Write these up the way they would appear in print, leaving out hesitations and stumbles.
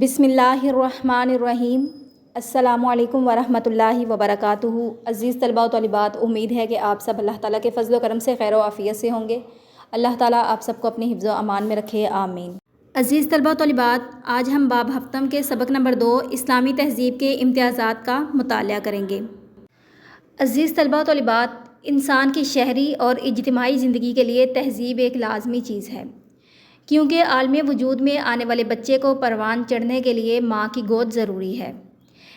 بسم اللہ الرحمن الرحیم۔ السلام علیکم ورحمۃ اللہ وبرکاتہ۔ عزیز طلباء و طالبات، امید ہے کہ آپ سب اللہ تعالیٰ کے فضل و کرم سے خیر و عافیت سے ہوں گے۔ اللہ تعالیٰ آپ سب کو اپنی حفظ و امان میں رکھے، آمین۔ عزیز طلباء و طالبات، آج ہم باب ہفتم کے سبق نمبر 2 اسلامی تہذیب کے امتیازات کا مطالعہ کریں گے۔ عزیز طلباء و طالبات، انسان کی شہری اور اجتماعی زندگی کے لیے تہذیب ایک لازمی چیز ہے، کیونکہ عالمی وجود میں آنے والے بچے کو پروان چڑھنے کے لیے ماں کی گود ضروری ہے،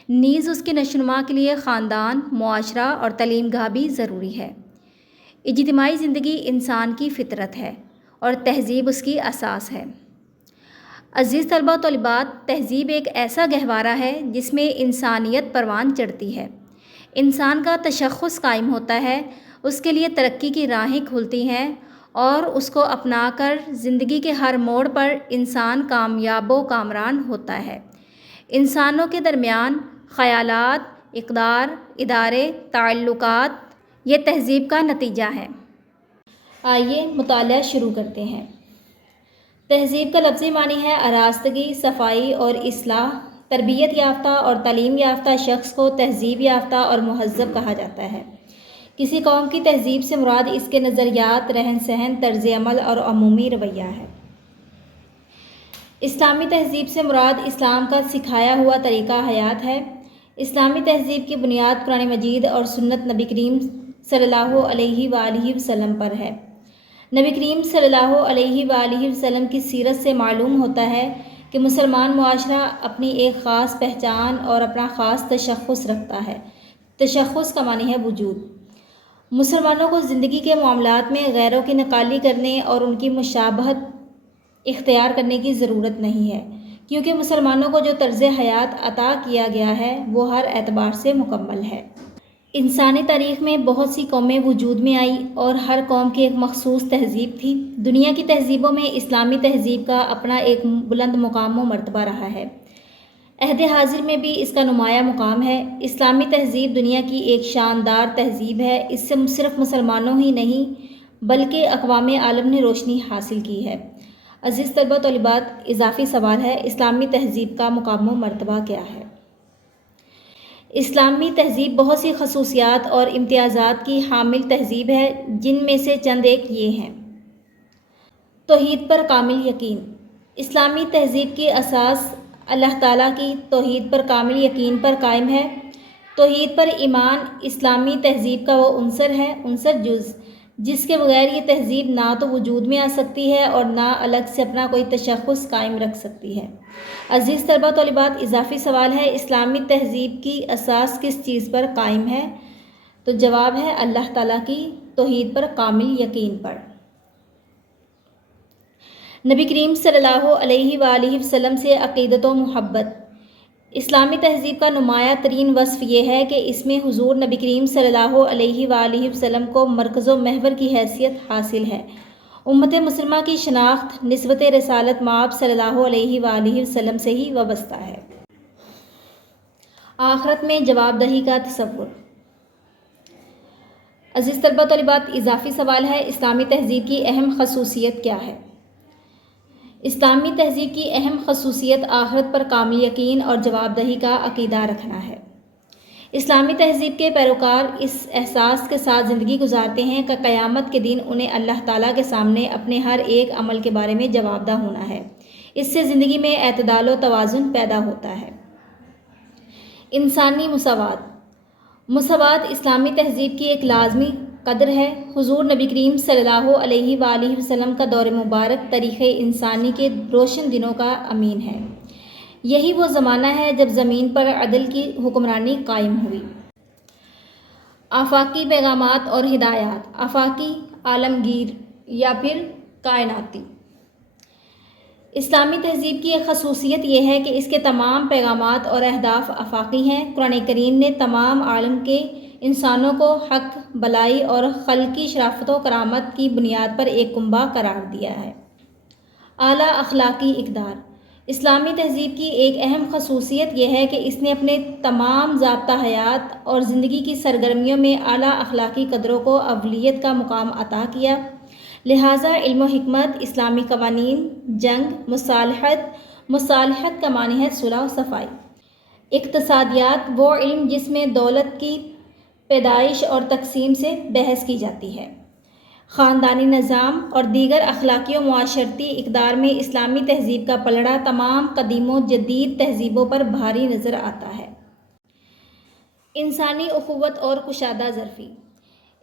نیز اس کی نشو و نما کے لیے خاندان، معاشرہ اور تعلیم گاہ بھی ضروری ہے۔ اجتماعی زندگی انسان کی فطرت ہے اور تہذیب اس کی اساس ہے۔ عزیز طلباء و طالبات، تہذیب ایک ایسا گہوارہ ہے جس میں انسانیت پروان چڑھتی ہے، انسان کا تشخص قائم ہوتا ہے، اس کے لیے ترقی کی راہیں کھلتی ہیں اور اس کو اپنا کر زندگی کے ہر موڑ پر انسان کامیاب و کامران ہوتا ہے۔ انسانوں کے درمیان خیالات، اقدار، ادارے، تعلقات یہ تہذیب کا نتیجہ ہے۔ آئیے مطالعہ شروع کرتے ہیں۔ تہذیب کا لفظی معنی ہے آراستگی، صفائی اور اصلاح۔ تربیت یافتہ اور تعلیم یافتہ شخص کو تہذیب یافتہ اور مہذب کہا جاتا ہے۔ کسی قوم کی تہذیب سے مراد اس کے نظریات، رہن سہن، طرز عمل اور عمومی رویہ ہے۔ اسلامی تہذیب سے مراد اسلام کا سکھایا ہوا طریقہ حیات ہے۔ اسلامی تہذیب کی بنیاد قرآن مجید اور سنت نبی کریم صلی اللہ علیہ وآلہ وسلم پر ہے۔ نبی کریم صلی اللہ علیہ وآلہ وسلم کی سیرت سے معلوم ہوتا ہے کہ مسلمان معاشرہ اپنی ایک خاص پہچان اور اپنا خاص تشخص رکھتا ہے۔ تشخص کا معنی ہے وجود۔ مسلمانوں کو زندگی کے معاملات میں غیروں کی نقالی کرنے اور ان کی مشابہت اختیار کرنے کی ضرورت نہیں ہے، کیونکہ مسلمانوں کو جو طرز حیات عطا کیا گیا ہے وہ ہر اعتبار سے مکمل ہے۔ انسانی تاریخ میں بہت سی قومیں وجود میں آئی اور ہر قوم کی ایک مخصوص تہذیب تھی۔ دنیا کی تہذیبوں میں اسلامی تہذیب کا اپنا ایک بلند مقام و مرتبہ رہا ہے۔ عہد حاضر میں بھی اس کا نمایاں مقام ہے۔ اسلامی تہذیب دنیا کی ایک شاندار تہذیب ہے۔ اس سے صرف مسلمانوں ہی نہیں بلکہ اقوام عالم نے روشنی حاصل کی ہے۔ عزیز طلباء و طالبات، اضافی سوال ہے، اسلامی تہذیب کا مقام و مرتبہ کیا ہے؟ اسلامی تہذیب بہت سی خصوصیات اور امتیازات کی حامل تہذیب ہے، جن میں سے چند ایک یہ ہیں۔ توحید پر کامل یقین۔ اسلامی تہذیب کی اساس اللہ تعالیٰ کی توحید پر کامل یقین پر قائم ہے۔ توحید پر ایمان اسلامی تہذیب کا وہ عنصر جز جس کے بغیر یہ تہذیب نہ تو وجود میں آ سکتی ہے اور نہ الگ سے اپنا کوئی تشخص قائم رکھ سکتی ہے۔ عزیز طلباء و طالبات، اضافی سوال ہے، اسلامی تہذیب کی اساس کس چیز پر قائم ہے؟ تو جواب ہے اللہ تعالیٰ کی توحید پر کامل یقین پر۔ نبی کریم صلی اللہ علیہ وآلہ وسلم سے عقیدت و محبت۔ اسلامی تہذیب کا نمایاں ترین وصف یہ ہے کہ اس میں حضور نبی کریم صلی اللہ علیہ وآلہ وسلم کو مرکز و محور کی حیثیت حاصل ہے۔ امت مسلمہ کی شناخت نسبت رسالت مآب صلی اللہ علیہ وآلہ وسلم سے ہی وابستہ ہے۔ آخرت میں جواب دہی کا تصور۔ عزیز طلباء و طالبات، اضافی سوال ہے، اسلامی تہذیب کی اہم خصوصیت کیا ہے؟ اسلامی تہذیب کی اہم خصوصیت آخرت پر کامل یقین اور جواب دہی کا عقیدہ رکھنا ہے۔ اسلامی تہذیب کے پیروکار اس احساس کے ساتھ زندگی گزارتے ہیں کہ قیامت کے دن انہیں اللہ تعالیٰ کے سامنے اپنے ہر ایک عمل کے بارے میں جواب دہ ہونا ہے۔ اس سے زندگی میں اعتدال و توازن پیدا ہوتا ہے۔ انسانی مساوات۔ مساوات اسلامی تہذیب کی ایک لازمی قدر ہے۔ حضور نبی کریم صلی اللہ علیہ وآلہ وسلم کا دور مبارک تاریخ انسانی کے روشن دنوں کا امین ہے۔ یہی وہ زمانہ ہے جب زمین پر عدل کی حکمرانی قائم ہوئی۔ آفاقی پیغامات اور ہدایات۔ آفاقی، عالمگیر یا پھر کائناتی۔ اسلامی تہذیب کی ایک خصوصیت یہ ہے کہ اس کے تمام پیغامات اور اہداف آفاقی ہیں۔ قرآن کریم نے تمام عالم کے انسانوں کو حق، بھلائی اور خلقی شرافت و کرامت کی بنیاد پر ایک کنبہ قرار دیا ہے۔ اعلیٰ اخلاقی اقدار۔ اسلامی تہذیب کی ایک اہم خصوصیت یہ ہے کہ اس نے اپنے تمام ضابطہ حیات اور زندگی کی سرگرمیوں میں اعلیٰ اخلاقی قدروں کو اولویت کا مقام عطا کیا۔ لہٰذا علم و حکمت، اسلامی قوانین، جنگ، مصالحت، مصالحت کا معنی ہے صلح و صفائی۔ اقتصادیات وہ علم جس میں دولت کی پیدائش اور تقسیم سے بحث کی جاتی ہے۔ خاندانی نظام اور دیگر اخلاقی و معاشرتی اقدار میں اسلامی تہذیب کا پلڑا تمام قدیم و جدید تہذیبوں پر بھاری نظر آتا ہے۔ انسانی اخوت اور کشادہ ظرفی۔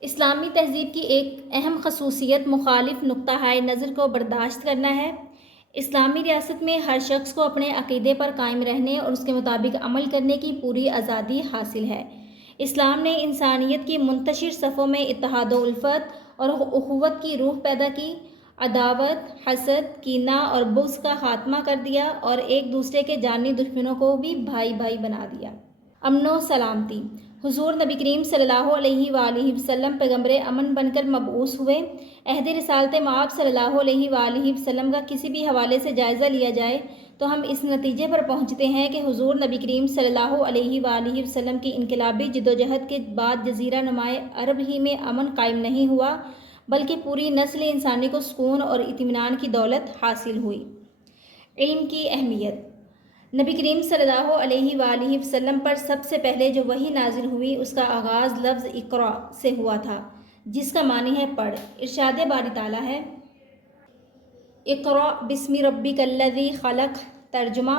اسلامی تہذیب کی ایک اہم خصوصیت مخالف نقطہ نظر کو برداشت کرنا ہے۔ اسلامی ریاست میں ہر شخص کو اپنے عقیدے پر قائم رہنے اور اس کے مطابق عمل کرنے کی پوری آزادی حاصل ہے۔ اسلام نے انسانیت کی منتشر صفوں میں اتحاد و الفت اور اخوت کی روح پیدا کی، عداوت، حسد، کینہ اور بغض کا خاتمہ کر دیا اور ایک دوسرے کے جانی دشمنوں کو بھی بھائی بھائی بنا دیا۔ امن و سلامتی۔ حضور نبی کریم صلی اللہ علیہ وآلہ وسلم پیغمبر امن بن کر مبعوث ہوئے۔ عہد رسالت مآب صلی اللہ علیہ وآلہ وسلم کا کسی بھی حوالے سے جائزہ لیا جائے تو ہم اس نتیجے پر پہنچتے ہیں کہ حضور نبی کریم صلی اللہ علیہ وآلہ وسلم کی انقلابی جدوجہد کے بعد جزیرہ نمائے عرب ہی میں امن قائم نہیں ہوا بلکہ پوری نسل انسانی کو سکون اور اطمینان کی دولت حاصل ہوئی۔ علم کی اہمیت۔ نبی کریم صلی اللہ علیہ وآلہ وسلم پر سب سے پہلے جو وحی نازل ہوئی اس کا آغاز لفظ اقرأ سے ہوا تھا جس کا معنی ہے پڑھ۔ ارشاد باری تعالیٰ ہے اقرأ بسم ربک الذی خلق۔ ترجمہ،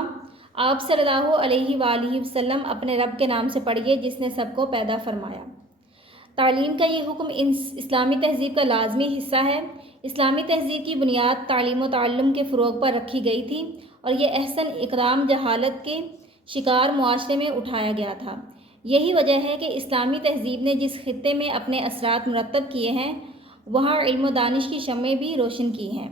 آپ صلی اللہ علیہ وآلہ وسلم اپنے رب کے نام سے پڑھیے جس نے سب کو پیدا فرمایا۔ تعلیم کا یہ حکم اسلامی تہذیب کا لازمی حصہ ہے۔ اسلامی تہذیب کی بنیاد تعلیم و تعلم کے فروغ پر رکھی گئی تھی اور یہ احسن اقدام جہالت کے شکار معاشرے میں اٹھایا گیا تھا۔ یہی وجہ ہے کہ اسلامی تہذیب نے جس خطے میں اپنے اثرات مرتب کیے ہیں وہاں علم و دانش کی شمعیں بھی روشن کی ہیں۔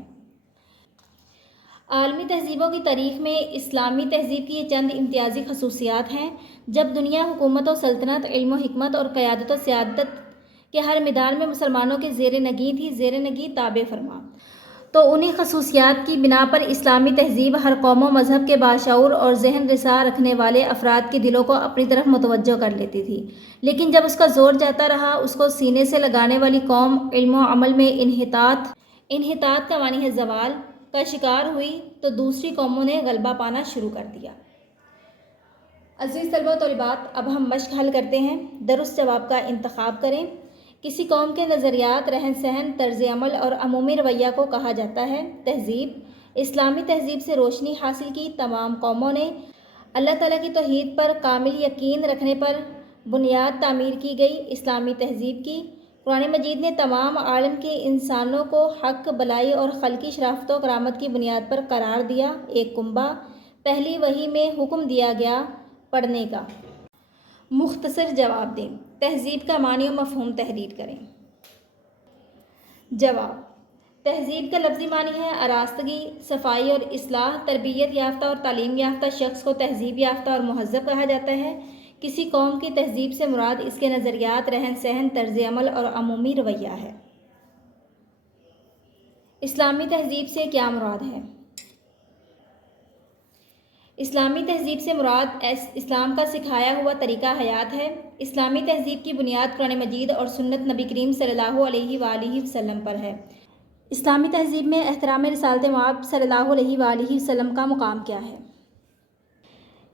عالمی تہذیبوں کی تاریخ میں اسلامی تہذیب کی یہ چند امتیازی خصوصیات ہیں۔ جب دنیا حکومت و سلطنت، علم و حکمت اور قیادت و سیادت کے ہر میدان میں مسلمانوں کے زیر نگیں تھی، زیر نگیں تابع فرما، تو انہی خصوصیات کی بنا پر اسلامی تہذیب ہر قوم و مذہب کے باشعور اور ذہن رسا رکھنے والے افراد کے دلوں کو اپنی طرف متوجہ کر لیتی تھی، لیکن جب اس کا زور جاتا رہا اس کو سینے سے لگانے والی قوم علم و عمل میں انحطاط کا معنی ہے زوال کا شکار ہوئی تو دوسری قوموں نے غلبہ پانا شروع کر دیا۔ عزیز طلبہ و طالبات، اب ہم مشق حل کرتے ہیں۔ درست جواب کا انتخاب کریں۔ کسی قوم کے نظریات، رہن سہن، طرز عمل اور عمومی رویہ کو کہا جاتا ہے تہذیب۔ اسلامی تہذیب سے روشنی حاصل کی تمام قوموں نے اللہ تعالیٰ کی توحید پر کامل یقین رکھنے پر بنیاد تعمیر کی گئی اسلامی تہذیب کی۔ قرآن مجید نے تمام عالم کے انسانوں کو حق، بلائی اور خلقی شرافت و کرامت کی بنیاد پر قرار دیا۔ ایک کنبہ۔ پہلی وحی میں حکم دیا گیا پڑھنے کا۔ مختصر جواب دیں۔ تہذیب کا معنی و مفہوم تحریر کریں۔ جواب: تہذیب کا لفظی معنی ہے آراستگی، صفائی اور اصلاح۔ تربیت یافتہ اور تعلیم یافتہ شخص کو تہذیب یافتہ اور مہذب کہا جاتا ہے۔ کسی قوم کی تہذیب سے مراد اس کے نظریات، رہن سہن، طرز عمل اور عمومی رویہ ہے۔ اسلامی تہذیب سے کیا مراد ہے؟ اسلامی تہذیب سے مراد اسلام کا سکھایا ہوا طریقہ حیات ہے۔ اسلامی تہذیب کی بنیاد قرآن مجید اور سنت نبی کریم صلی اللہ علیہ وآلہ وسلم پر ہے۔ اسلامی تہذیب میں احترام رسالت مآب صلی اللہ علیہ وآلہ وسلم کا مقام کیا ہے؟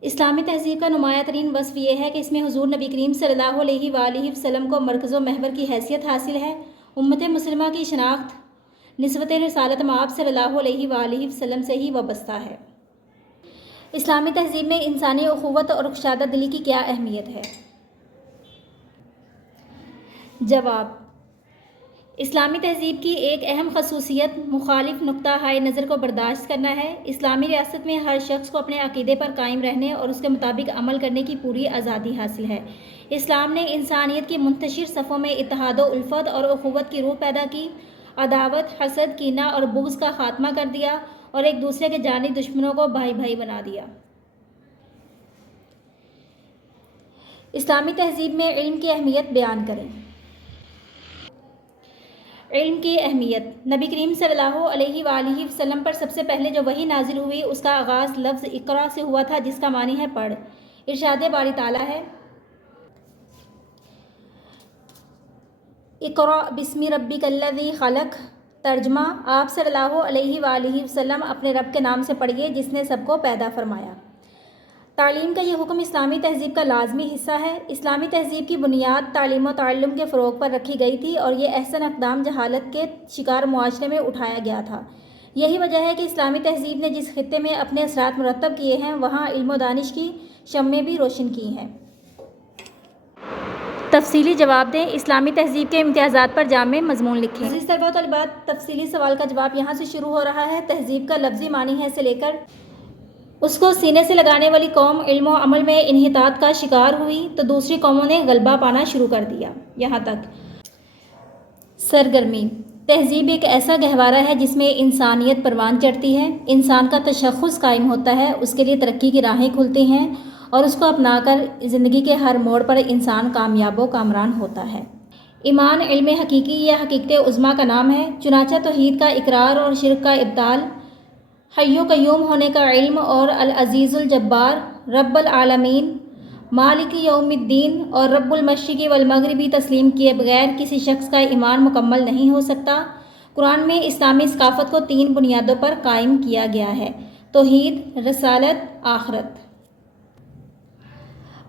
اسلامی تہذیب کا نمایاں ترین وصف یہ ہے کہ اس میں حضور نبی کریم صلی اللہ علیہ وآلہ وسلم کو مرکز و محور کی حیثیت حاصل ہے۔ امت مسلمہ کی شناخت نسبت رسالت مآب صلی اللہ علیہ وآلہ وسلم سے ہی وابستہ ہے۔ اسلامی تہذیب میں انسانی اخوت اور کشادہ دلی کی کیا اہمیت ہے؟ جواب: اسلامی تہذیب کی ایک اہم خصوصیت مخالف نقطہ نظر کو برداشت کرنا ہے۔ اسلامی ریاست میں ہر شخص کو اپنے عقیدے پر قائم رہنے اور اس کے مطابق عمل کرنے کی پوری آزادی حاصل ہے۔ اسلام نے انسانیت کی منتشر صفوں میں اتحاد و الفت اور اخوت کی روح پیدا کی، عداوت، حسد، کینہ اور بغض کا خاتمہ کر دیا اور ایک دوسرے کے جانی دشمنوں کو بھائی بھائی بنا دیا۔ اسلامی تہذیب میں علم کی اہمیت بیان کریں۔ علم کی اہمیت۔ نبی کریم صلی اللہ علیہ وآلہ وسلم پر سب سے پہلے جو وحی نازل ہوئی اس کا آغاز لفظ اقرأ سے ہوا تھا جس کا معنی ہے پڑھ۔ ارشاد باری تعالیٰ ہے اقرأ بسم ربک الذی خلق۔ ترجمہ: آپ صلی اللہ علیہ وآلہ وسلم اپنے رب کے نام سے پڑھیے جس نے سب کو پیدا فرمایا۔ تعلیم کا یہ حکم اسلامی تہذیب کا لازمی حصہ ہے۔ اسلامی تہذیب کی بنیاد تعلیم و تعلم کے فروغ پر رکھی گئی تھی اور یہ احسن اقدام جہالت کے شکار معاشرے میں اٹھایا گیا تھا۔ یہی وجہ ہے کہ اسلامی تہذیب نے جس خطے میں اپنے اثرات مرتب کیے ہیں وہاں علم و دانش کی شمعیں بھی روشن کی ہیں۔ تفصیلی جواب دیں۔ اسلامی تہذیب کے امتیازات پر جامع مضمون لکھیں۔ عزیز طلباء و طالبات، تفصیلی سوال کا جواب یہاں سے شروع ہو رہا ہے۔ تہذیب کا لفظی معنی ہے سے لے کر اس کو سینے سے لگانے والی قوم علم و عمل میں انحطاط کا شکار ہوئی تو دوسری قوموں نے غلبہ پانا شروع کر دیا، یہاں تک۔ سرگرمی: تہذیب ایک ایسا گہوارہ ہے جس میں انسانیت پروان چڑھتی ہے، انسان کا تشخص قائم ہوتا ہے، اس کے لیے ترقی کی راہیں کھلتی ہیں اور اس کو اپنا کر زندگی کے ہر موڑ پر انسان کامیاب و کامران ہوتا ہے۔ ایمان علم حقیقی یا حقیقت عظمیٰ کا نام ہے، چنانچہ توحید کا اقرار اور شرک کا ابطال، حی و قیوم ہونے کا علم اور العزیز الجبار، رب العالمین، مالک یوم الدین اور رب المشرق والمغربی تسلیم کیے بغیر کسی شخص کا ایمان مکمل نہیں ہو سکتا۔ قرآن میں اسلامی ثقافت کو 3 بنیادوں پر قائم کیا گیا ہے: توحید، رسالت، آخرت۔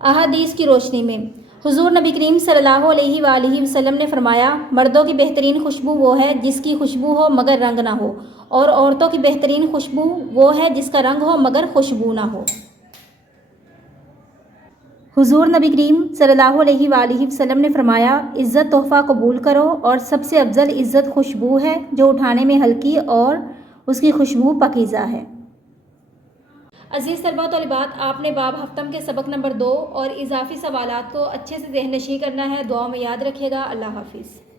احادیث کی روشنی میں حضور نبی کریم صلی اللہ علیہ وآلہ وسلم نے فرمایا، مردوں کی بہترین خوشبو وہ ہے جس کی خوشبو ہو مگر رنگ نہ ہو، اور عورتوں کی بہترین خوشبو وہ ہے جس کا رنگ ہو مگر خوشبو نہ ہو۔ حضور نبی کریم صلی اللہ علیہ وآلہ وسلم نے فرمایا، عزت تحفہ قبول کرو اور سب سے افضل عزت خوشبو ہے جو اٹھانے میں ہلکی اور اس کی خوشبو پاکیزہ ہے۔ عزیز طلباء و طالبات، آپ نے باب ہفتم کے سبق نمبر 2 اور اضافی سوالات کو اچھے سے ذہن نشین کرنا ہے۔ دعاؤں میں یاد رکھیے گا۔ اللہ حافظ۔